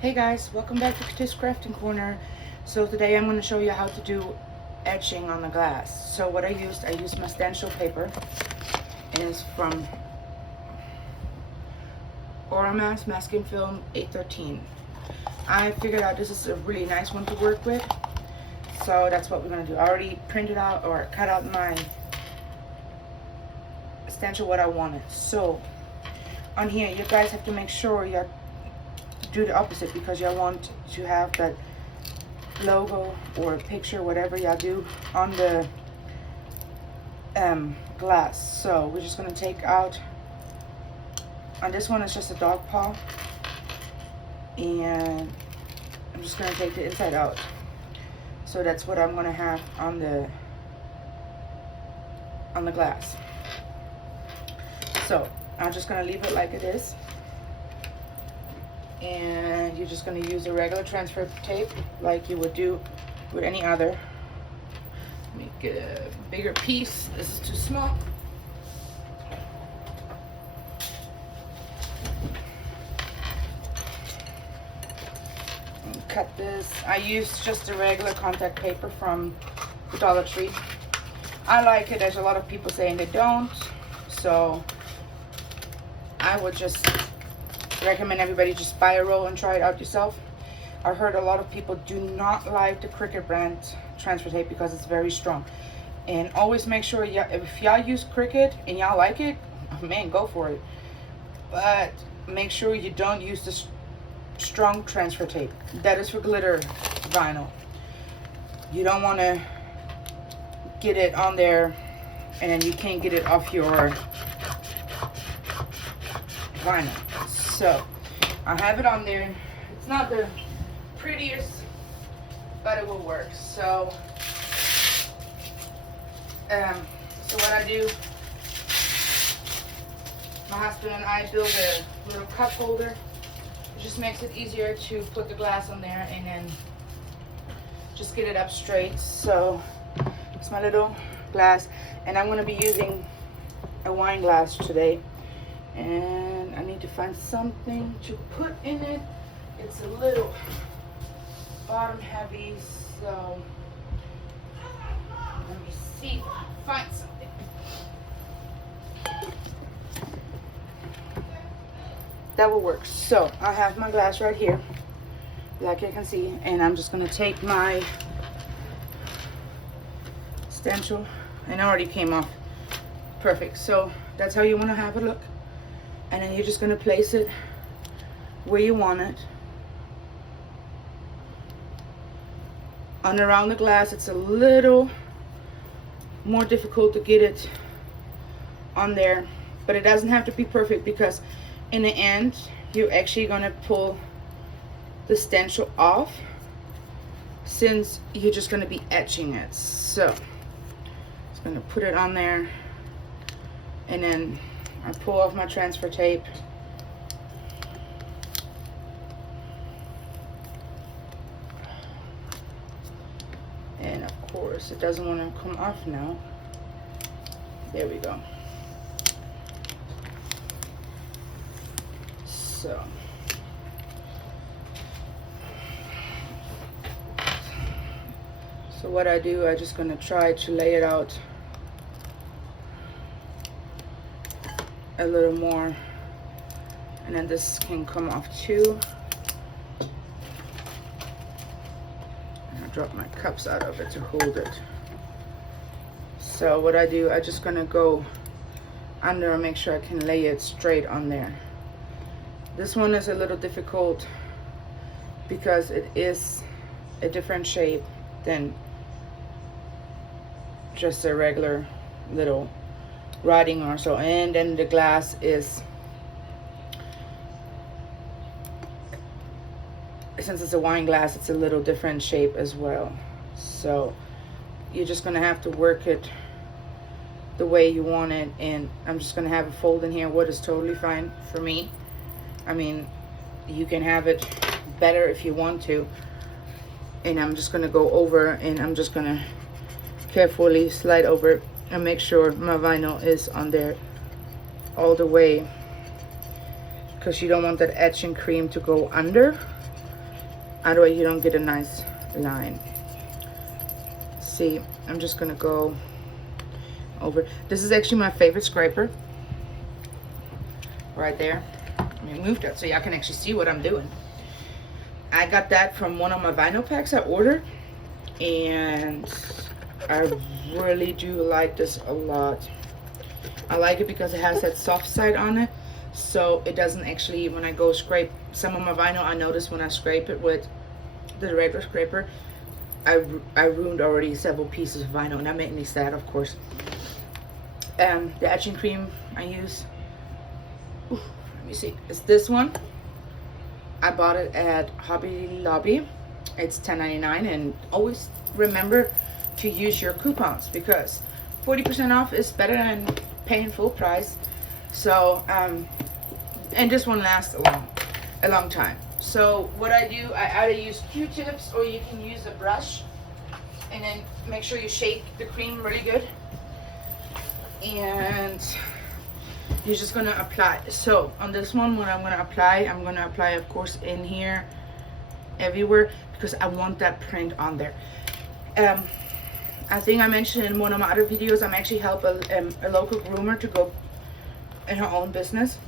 Hey guys, welcome back to Katie's Crafting Corner. So today I'm going to show you how to do etching on the glass. So what I used my stencil paper, and it's from Oramas Masking Film 813. I figured out this is a really nice one to work with, so that's what we're going to do. I already printed out or cut out my stencil what I wanted. So on here you guys have to make sure you do the opposite, because y'all want to have that logo or picture, whatever y'all do, on the glass. So we're just going to take out, on this one it's just a dog paw, and I'm just going to take the inside out. So that's what I'm going to have on the glass. So I'm just going to leave it like it is, and you're just going to use a regular transfer tape like you would do with any other. Let me get a bigger piece. This is too small. And cut this. I use just a regular contact paper from the Dollar Tree. I like it. There's a lot of people saying they don't, so I would just recommend everybody just buy a roll and try it out yourself. I heard a lot of people do not like the Cricut brand transfer tape because it's very strong. And always make sure, if y'all use Cricut and y'all like it, man, go for it. But make sure you don't use the strong transfer tape. That is for glitter vinyl. You don't want to get it on there and then you can't get it off your vinyl. So I have it on there. It's not the prettiest, but it will work. So what I do, my husband and I build a little cup holder. It just makes it easier to put the glass on there and then just get it up straight. So it's my little glass, and I'm going to be using a wine glass today. And I need to find something to put in it. It's a little bottom heavy, so let me see if I can find something that will work. So I have my glass right here, like you can see, and I'm just going to take my stencil, and it already came off perfect. So that's how you want to have it look. And then you're just going to place it where you want it. On around the glass, it's a little more difficult to get it on there, but it doesn't have to be perfect, because in the end you're actually going to pull the stencil off, since you're just going to be etching it. So I'm going to put it on there, and then I pull off my transfer tape. And of course, it doesn't want to come off now. There we go. So what I do, I'm just going to try to lay it out a little more, and then this can come off too. And I drop my cups out of it to hold it. So what I do, I'm just gonna go under and make sure I can lay it straight on there. This one is a little difficult because it is a different shape than just a regular little writing or so, and then the glass is, since it's a wine glass, it's a little different shape as well. So you're just gonna have to work it the way you want it. And I'm just gonna have a fold in here, what is totally fine for me. I mean, you can have it better if you want to. And I'm just gonna go over, and I'm just gonna carefully slide over it and make sure my vinyl is on there all the way, because you don't want that etching cream to go under. Otherwise you don't get a nice line. See, I'm just gonna go over. This is actually my favorite scraper. Right there. Let me move that so y'all can actually see what I'm doing. I got that from one of my vinyl packs I ordered, and I really do like this a lot. I like it because it has that soft side on it, so it doesn't actually, when I go scrape some of my vinyl, I notice when I scrape it with the regular scraper, I ruined already several pieces of vinyl, and that made me sad, of course. The etching cream I use, let me see, it's this one. I bought it at Hobby Lobby. It's $10.99, and always remember to use your coupons because 40% off is better than paying full price. So and this one lasts a long time. So what I do, I either use Q-tips or you can use a brush, and then make sure you shake the cream really good, and you're just gonna apply. So on this one, when I'm gonna apply of course in here, everywhere, because I want that print on there. I think I mentioned in one of my other videos, I'm actually help a local groomer to go in her own business,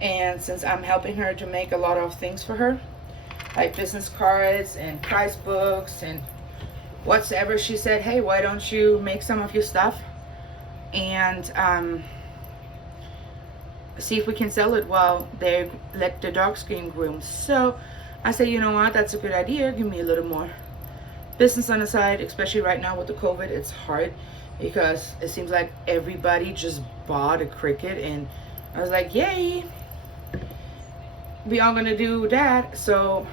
and since I'm helping her to make a lot of things for her, like business cards and price books and whatsoever, she said, hey, why don't you make some of your stuff and see if we can sell it while they let the dogs get groomed. So I said, you know what, that's a good idea. Give me a little more business on the side, especially right now with the COVID. It's hard because it seems like everybody just bought a Cricut, and I was like, yay, we all gonna do that. So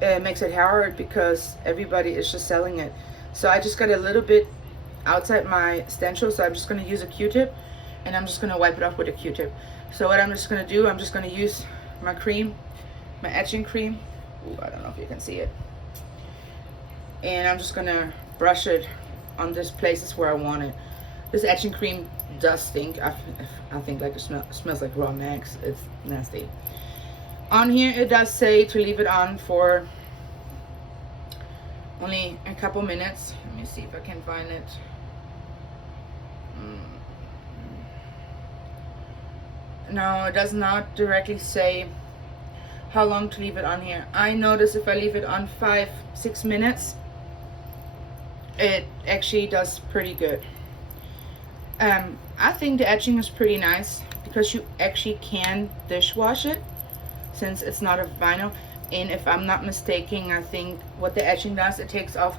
it makes it hard because everybody is just selling it. So I just got a little bit outside my stencil, so I'm just gonna use a Q-tip, and I'm just gonna wipe it off with a Q-tip. So what I'm just gonna do, I'm just gonna use my cream, my etching cream. Ooh, I don't know if you can see it. And I'm just gonna brush it on these places where I want it. This etching cream does stink. I think like it smells like raw necks. It's nasty. On here it does say to leave it on for only a couple minutes. Let me see if I can find it. No, it does not directly say how long to leave it on here. I notice if I leave it on 5-6 minutes, it actually does pretty good. I think the etching is pretty nice because you actually can dishwash it since it's not a vinyl. And if I'm not mistaken, I think what the etching does, it takes off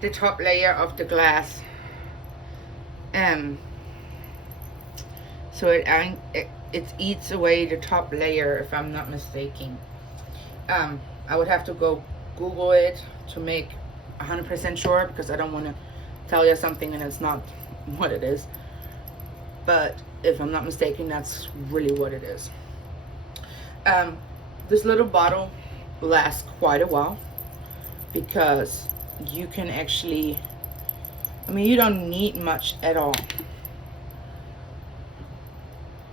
the top layer of the glass. So it eats away the top layer, if I'm not mistaken. I would have to go Google it to make 100% sure, because I don't want to tell you something and it's not what it is. But if I'm not mistaken, that's really what it is. This little bottle lasts quite a while because you can actually, I mean, you don't need much at all.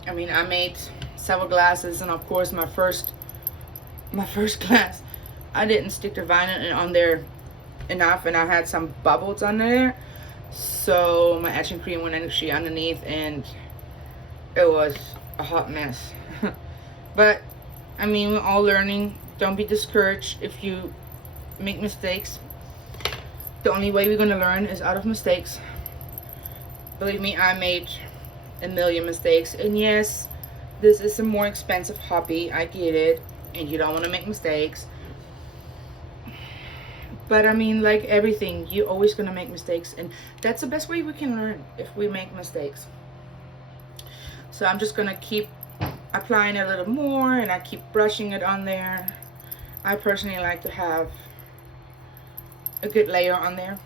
I mean, I made several glasses, and of course my first glass, I didn't stick the vinyl on there enough, and I had some bubbles on there, so my etching cream went actually underneath, and it was a hot mess. But I mean, we're all learning. Don't be discouraged if you make mistakes. The only way we're gonna learn is out of mistakes. Believe me, I made a million mistakes, and yes, this is a more expensive hobby, I get it, and you don't want to make mistakes, but I mean, like everything, you're always gonna make mistakes, and that's the best way we can learn, if we make mistakes. So I'm just gonna keep applying a little more, and I keep brushing it on there. I personally like to have a good layer on there,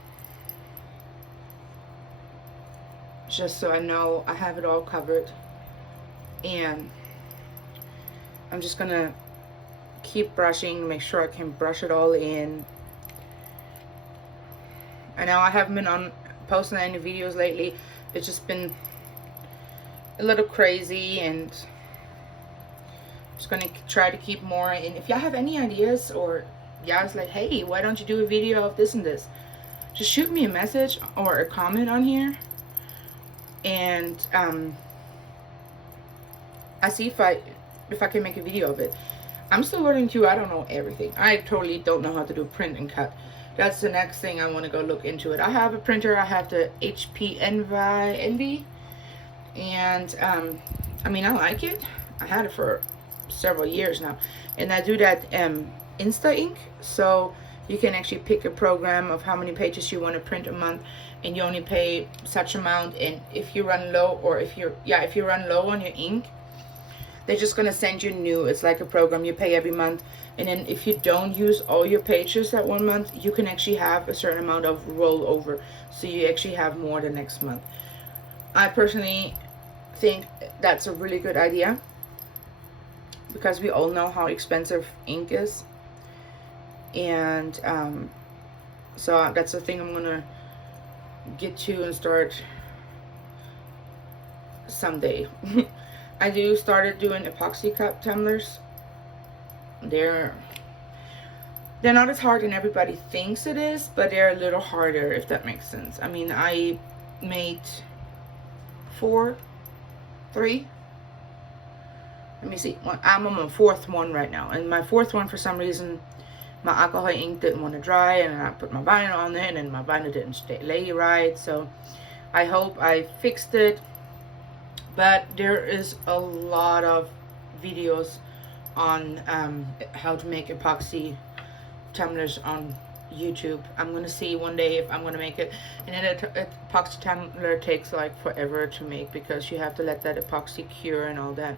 just so I know I have it all covered. And I'm just gonna keep brushing, make sure I can brush it all in. I know I haven't been posting any videos lately. It's just been a little crazy, and Just gonna try to keep more. And if y'all have any ideas, or y'all was like, hey, why don't you do a video of this and this, just shoot me a message or a comment on here, and I see if I can make a video of it. I'm still learning too. I don't know everything. I totally don't know how to do print and cut. That's the next thing I want to go look into it. I have a printer. I have the HP Envy, and I mean, I like it. I had it for several years now, and I do that Insta ink, so you can actually pick a program of how many pages you want to print a month, and you only pay such amount. And if you run low, or if you run low on your ink, they're just gonna send you new. It's like a program you pay every month, and then if you don't use all your pages that 1 month, you can actually have a certain amount of rollover, so you actually have more the next month. I personally think that's a really good idea, because we all know how expensive ink is, and so that's the thing I'm gonna get to and start someday. I started doing epoxy cup tumblers. They're not as hard as everybody thinks it is, but they're a little harder, if that makes sense. I mean, I made 3. Let me see. I'm on my 4th one right now, and my 4th one, for some reason, my alcohol ink didn't want to dry, and I put my binder on it, and my binder didn't lay right. So I hope I fixed it. But there is a lot of videos on how to make epoxy tumblers on YouTube. I'm gonna see one day if I'm gonna make it. And then an epoxy tumbler takes like forever to make, because you have to let that epoxy cure and all that.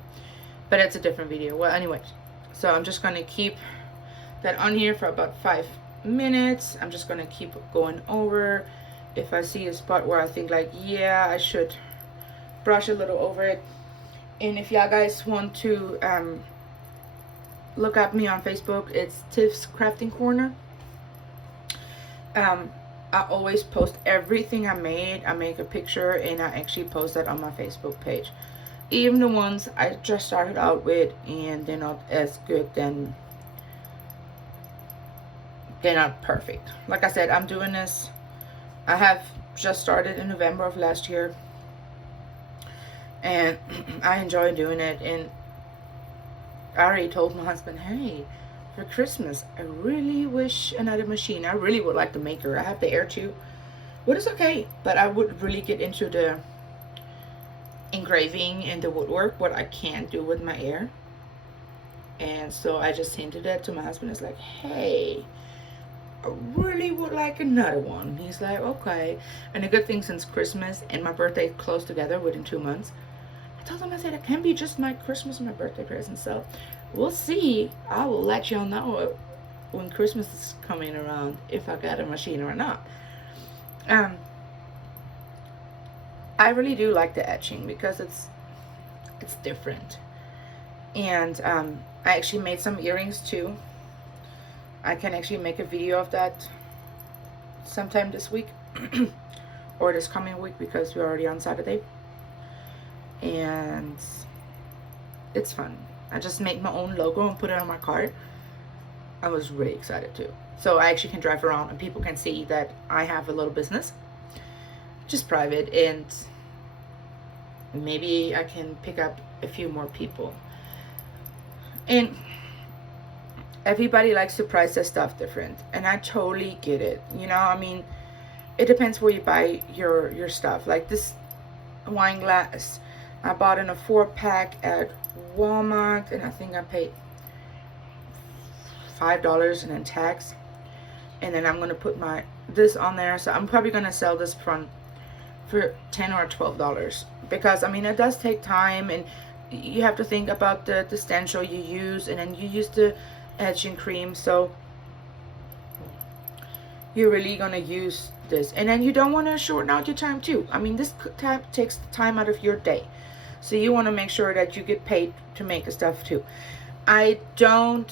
But it's a different video. Well, anyways, so I'm just gonna keep that on here for about 5 minutes. I'm just gonna keep going over. If I see a spot where I think like, yeah, I should brush a little over it. And if y'all guys want to look at me on Facebook, it's Tiff's Crafting Corner. I always post everything I made. I make a picture and I actually post that on my Facebook page. Even the ones I just started out with and they're not as good, then they're not perfect. Like I said, I'm doing this. I have just started in November of last year, and I enjoy doing it. And I already told my husband, hey, for Christmas, I really wish another machine. I really would like the maker. I have the Air 2, but it's okay. But I would really get into the engraving and the woodwork, what I can't do with my Air. And so I just hinted that to my husband. It's like, hey, I really would like another one. He's like, okay. And the good thing, since Christmas and my birthday close together within 2 months, I told him, I said, it can be just my Christmas and my birthday present. So we'll see. I will let y'all know when Christmas is coming around if I got a machine or not. I really do like the etching because it's different. And I actually made some earrings too. I can actually make a video of that sometime this week or this coming week, because we're already on Saturday. And it's fun. I just made my own logo and put it on my cart. I was really excited too. So I actually can drive around and people can see that I have a little business, just private, and maybe I can pick up a few more people. And everybody likes to price their stuff different, and I totally get it. You know, I mean, it depends where you buy your stuff. Like this wine glass, I bought in a 4-pack at Walmart, and I think I paid $5 and then tax. And then I'm gonna put this on there, so I'm probably gonna sell this for $10 or $12, because I mean, it does take time, and you have to think about the stencil you use, and then you use the etching cream, so you're really gonna use this. And then you don't want to shorten out your time too. I mean, this takes time out of your day, so you want to make sure that you get paid to make the stuff too. I don't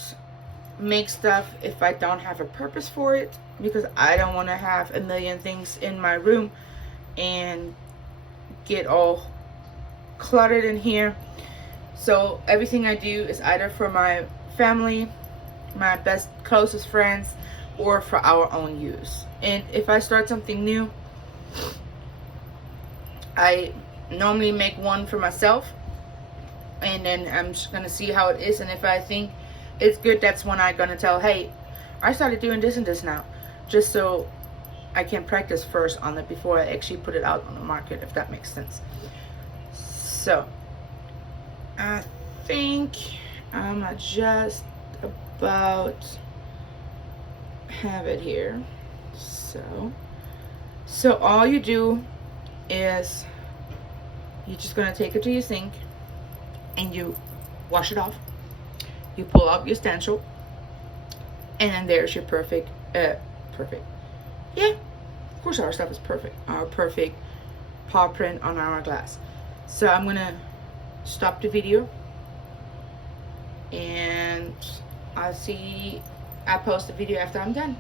make stuff if I don't have a purpose for it, because I don't want to have a million things in my room and get all cluttered in here. So everything I do is either for my family, my best closest friends, or for our own use. And if I start something new, I normally make one for myself, and then I'm just gonna see how it is, and if I think it's good, that's when I'm gonna tell, hey, I started doing this and this now, just so I can practice first on it before I actually put it out on the market, if that makes sense. So I think I'm just about have it here. So all you do is you're just gonna take it to your sink and you wash it off. You pull out your stencil, and then there's your perfect. Yeah, of course our stuff is perfect. Our perfect paw print on our glass. So I'm gonna stop the video, and I'll post the video after I'm done.